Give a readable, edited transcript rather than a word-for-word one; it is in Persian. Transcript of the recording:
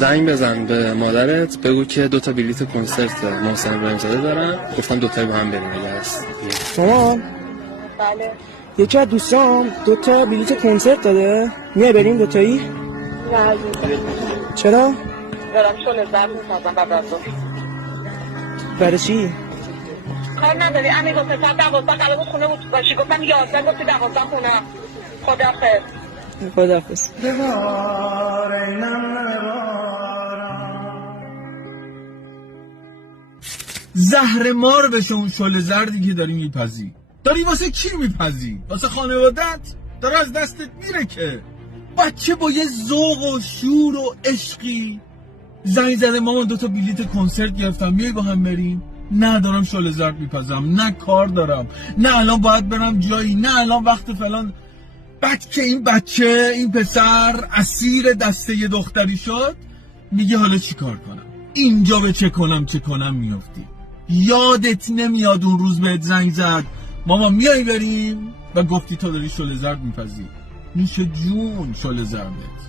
زنگ بزن به مادرت بگو که 2 تا بلیت کنسرت محسن ابراهیم‌زاده دارن، گفتم 2 تایی با هم بریم. مامان بله. یکی از دوستام 2 تا بلیت کنسرت داده، میای بریم 2 تایی؟ نه چرا؟ دارم شو لذت می‌برم بعد از ظهر. برای چی؟ کار نداری امیر گفت ساعت 12 قرار بود خونه بود باشی، گفتم 11 گفتی 12 خونه. خداحافظ. خداحافظ. زهر مار بشه اون شل زردی که داری میپزی. داری واسه کی میپزی؟ واسه خانوادت؟ داره از دستت میره که. بچه با یه ذوق و شور و عشقی زنگ زده مامان 2 تا بلیت کنسرت گرفتم میای با هم بریم؟ نه دارم شل زرد میپزم، نه کار دارم، نه الان باید برم جایی، نه الان وقت فلان. بعد که این پسر اسیر دسته یه دختری شد، میگه حالا چی کار کنم؟ اینجا به چه کنم میافتی. یادت نمیاد اون روز بهت زنگ زد ماما میای بریم و گفتی تو داری شل زرد میپزی. میشه جون شل زردت.